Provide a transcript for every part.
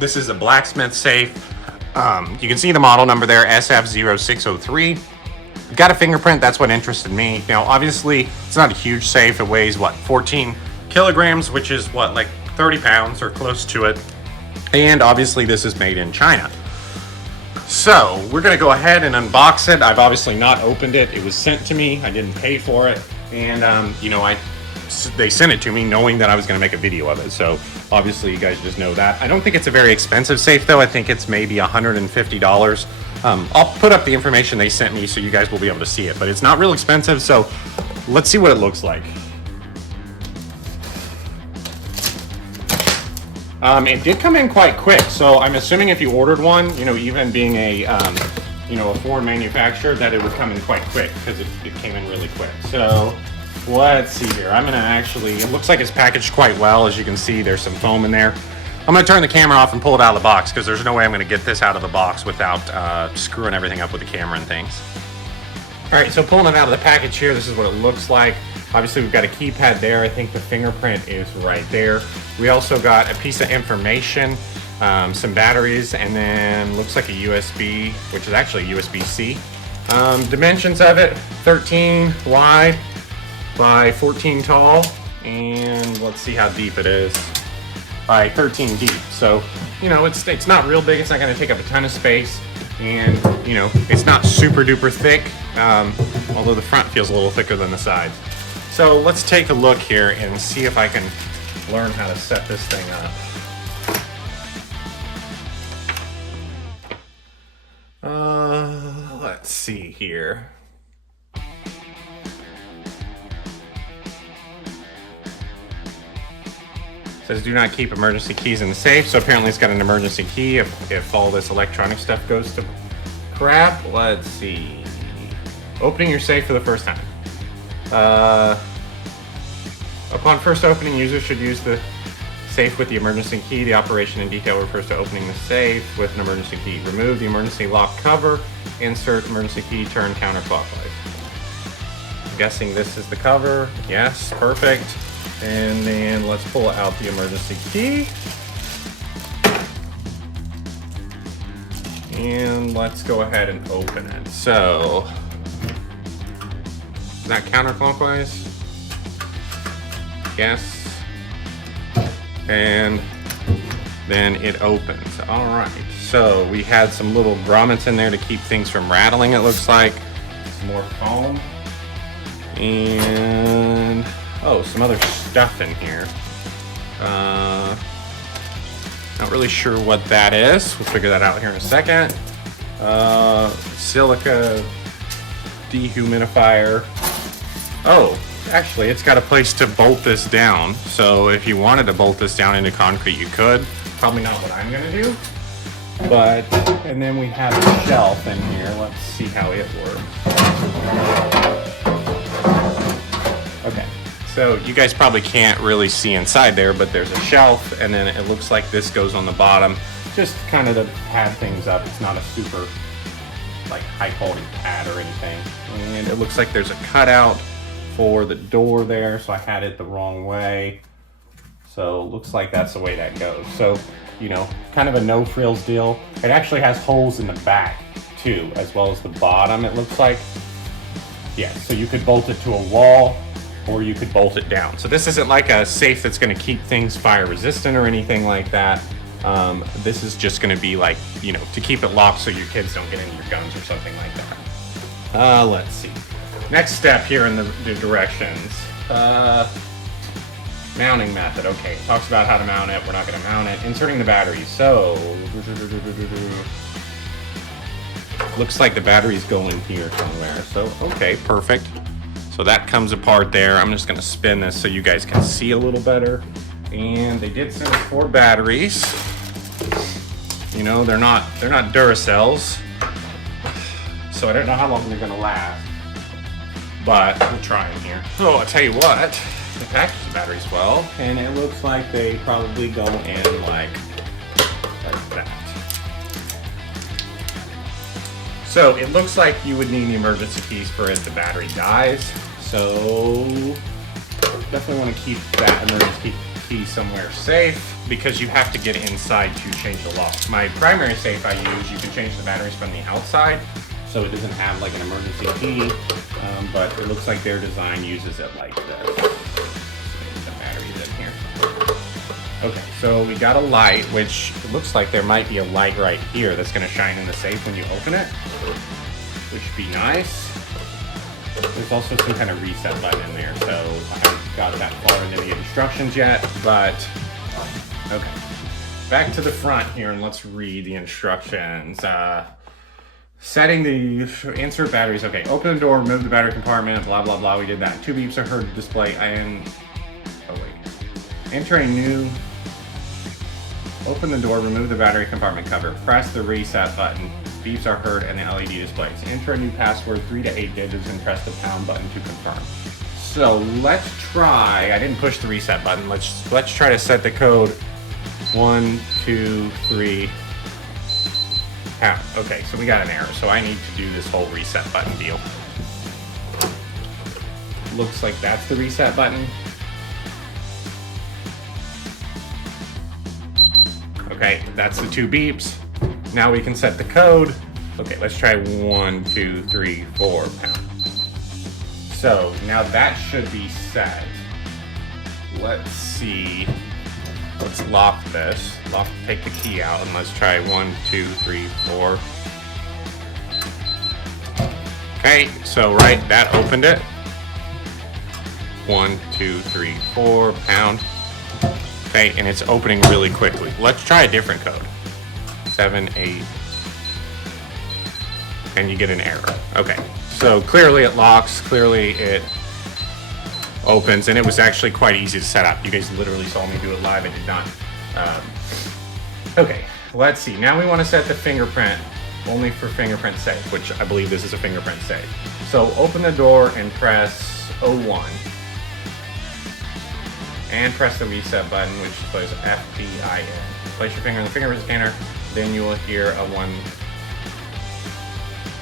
This is a BlackSmith safe. You can see the model number there, SF0603. Got a fingerprint, that's what interested me. Now, obviously, it's not a huge safe. It weighs, what, 14 kilograms, which is, what, like 30 pounds or close to it. And obviously, this is made in China. So, we're going to go ahead and unbox it. I've obviously not opened it. It was sent to me. I didn't pay for it. And, they sent it to me knowing that I was going to make a video of it. So, obviously, you guys just know that. I don't think it's a very expensive safe, though. I think it's maybe $150. I'll put up the information they sent me so you guys will be able to see it. But it's not real expensive, so let's see what it looks like. It did come in quite quick, so I'm assuming if you ordered one, even being a foreign manufacturer, that it would come in quite quick because it came in really quick. So let's see here. It looks like it's packaged quite well. As you can see, there's some foam in there. I'm going to turn the camera off and pull it out of the box because there's no way I'm going to get this out of the box without screwing everything up with the camera and things. All right, so pulling it out of the package here, this is what it looks like. Obviously, we've got a keypad there. I think the fingerprint is right there. We also got a piece of information, some batteries, and then looks like a USB, which is actually USB-C. Dimensions of it, 13 wide by 14 tall, and let's see how deep it is. By 13 deep. So, it's not real big. It's not going to take up a ton of space, and it's not super duper thick, although the front feels a little thicker than the sides. So let's take a look here and see if I can learn how to set this thing up. Let's see here. Says do not keep emergency keys in the safe, so apparently it's got an emergency key if all this electronic stuff goes to crap. Let's see. Opening your safe for the first time. Upon first opening, users should use the safe with the emergency key. The operation in detail refers to opening the safe with an emergency key. Remove the emergency lock cover, insert emergency key, turn counterclockwise. I'm guessing this is the cover. Yes, perfect. And then let's pull out the emergency key. And let's go ahead and open it. So, is that counterclockwise? Yes. And then it opens. All right. So we had some little grommets in there to keep things from rattling, it looks like. Some more foam. And some other stuff in here. Not really sure what that is. We'll figure that out here in a second. Silica dehumidifier. Oh, actually, it's got a place to bolt this down. So if you wanted to bolt this down into concrete, you could. Probably not what I'm gonna do. And then we have a shelf in here. Let's see how it works. Okay. So you guys probably can't really see inside there, but there's a shelf, and then it looks like this goes on the bottom, just kind of to pad things up. It's not a super high quality pad or anything. And it looks like there's a cutout for the door there, so I had it the wrong way. So it looks like that's the way that goes. So, kind of a no frills deal. It actually has holes in the back too, as well as the bottom, it looks like. Yeah, so you could bolt it to a wall, or you could bolt it down. So this isn't like a safe that's going to keep things fire resistant or anything like that. This is just going to be to keep it locked so your kids don't get into your guns or something like that. Let's see. Next step here in the directions. Mounting method. Okay, it talks about how to mount it. We're not going to mount it. Inserting the battery. So, looks like the batteries go in here somewhere. So, okay, perfect. So that comes apart there. I'm just gonna spin this so you guys can see a little better. And they did send us 4 batteries. They're not Duracells. So I don't know how long they're gonna last. But we'll try them here. So I'll tell you what, the package the batteries well, and it looks like they probably go in like that. So it looks like you would need the emergency keys for if the battery dies. So definitely want to keep that emergency key somewhere safe. because you have to get inside to change the lock. My primary safe I use, you can change the batteries from the outside, so it doesn't have like an emergency key, but it looks like their design uses it like this. The battery's in here. Okay, so we got a light, which it looks like there might be a light right here that's gonna shine in the safe when you open it, which would be nice. There's also some kind of reset button in there, so I haven't got that far into the instructions yet, but okay. Back to the front here, and let's read the instructions. Setting the insert batteries. Okay, open the door, remove the battery compartment, blah, blah, blah. We did that. 2 beeps are heard to display, and oh wait. Enter a new, open the door, remove the battery compartment cover, press the reset button. Beeps are heard and the LED displays. Enter a new password, 3 to 8 digits, and press the pound button to confirm. So let's try, I didn't push the reset button. Let's try to set the code 1, 2, 3, pound. Okay, so we got an error. So I need to do this whole reset button deal. Looks like that's the reset button. Okay, that's the 2 beeps. Now we can set the code. Okay, let's try 1, 2, 3, 4 pound. So now that should be set. Let's see. Let's lock this. Take the key out and let's try 1, 2, 3, 4. Okay, so right, that opened it. 1, 2, 3, 4 pound. Okay, and it's opening really quickly. Let's try a different code. 7, 8, and you get an error. Okay, so clearly it locks, clearly it opens, and it was actually quite easy to set up. You guys literally saw me do it live. I did not. Okay, let's see. Now we want to set the fingerprint only for fingerprint safe, which I believe this is a fingerprint safe. So open the door and press 01. And press the reset button, which displays FPIN. Place your finger in the fingerprint scanner, then you will hear a 1.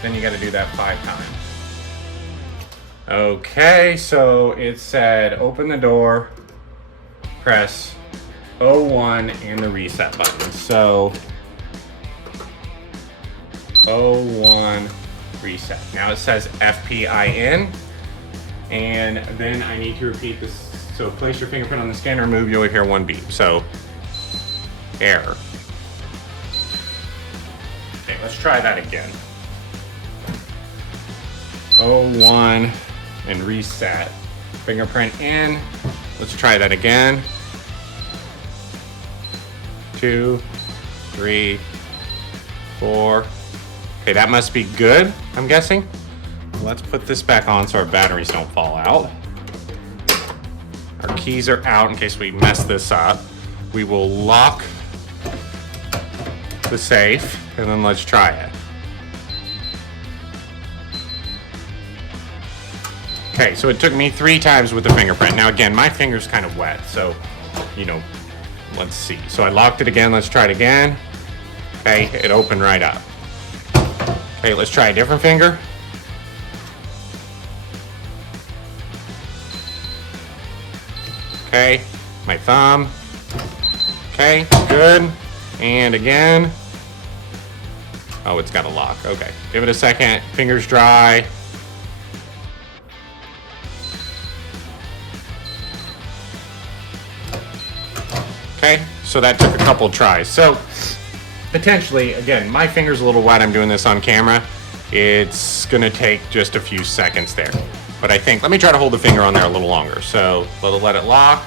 Then you got to do that 5 times. Okay, so it said open the door, press 01 and the reset button. So 01 reset. Now it says FPIN, and then I need to repeat this. So place your fingerprint on the scanner, move, you'll hear 1 beep. So error. Okay, let's try that again. 01 and reset. Fingerprint in. Let's try that again. 2, 3, 4. Okay, that must be good, I'm guessing. Let's put this back on so our batteries don't fall out. Our keys are out in case we mess this up. We will lock the safe, and then let's try it. Okay, so it took me 3 times with the fingerprint. Now again, my finger's kind of wet, so, you know, let's see. So I locked it again, let's try it again. Okay, it opened right up. Okay, let's try a different finger. Okay, my thumb. Okay, good. And again. Oh, it's got a lock. Okay, give it a second. Fingers dry. Okay, so that took a couple tries. So potentially, again, my finger's a little wet. I'm doing this on camera. It's gonna take just a few seconds there. But I think, let me try to hold the finger on there a little longer. So let it lock.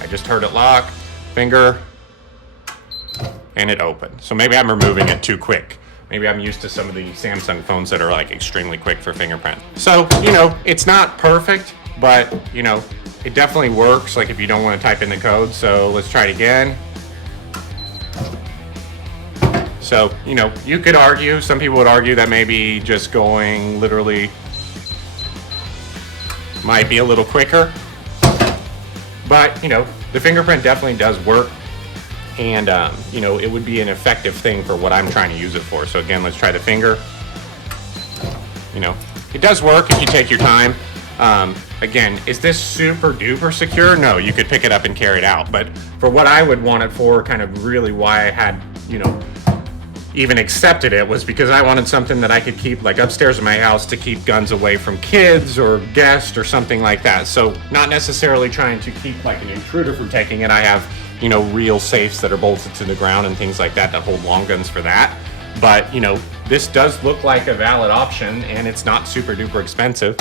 I just heard it lock. Finger, and it opened. So maybe I'm removing it too quick. Maybe I'm used to some of the Samsung phones that are like extremely quick for fingerprint. So, you know, it's not perfect, but you know, it definitely works, like if you don't want to type in the code. So let's try it again. So, you know, you could argue, some people would argue that maybe just going literally might be a little quicker. But, you know, the fingerprint definitely does work. And, you know, it would be an effective thing for what I'm trying to use it for. So again, let's try the finger. You know, it does work if you take your time. Again, is this super duper secure? No, you could pick it up and carry it out. But for what I would want it for, kind of really why I had, you know, even accepted it, was because I wanted something that I could keep like upstairs in my house to keep guns away from kids or guests or something like that. So not necessarily trying to keep like an intruder from taking it. I have, you know, real safes that are bolted to the ground and things like that hold long guns for that. But, you know, this does look like a valid option, and it's not super duper expensive.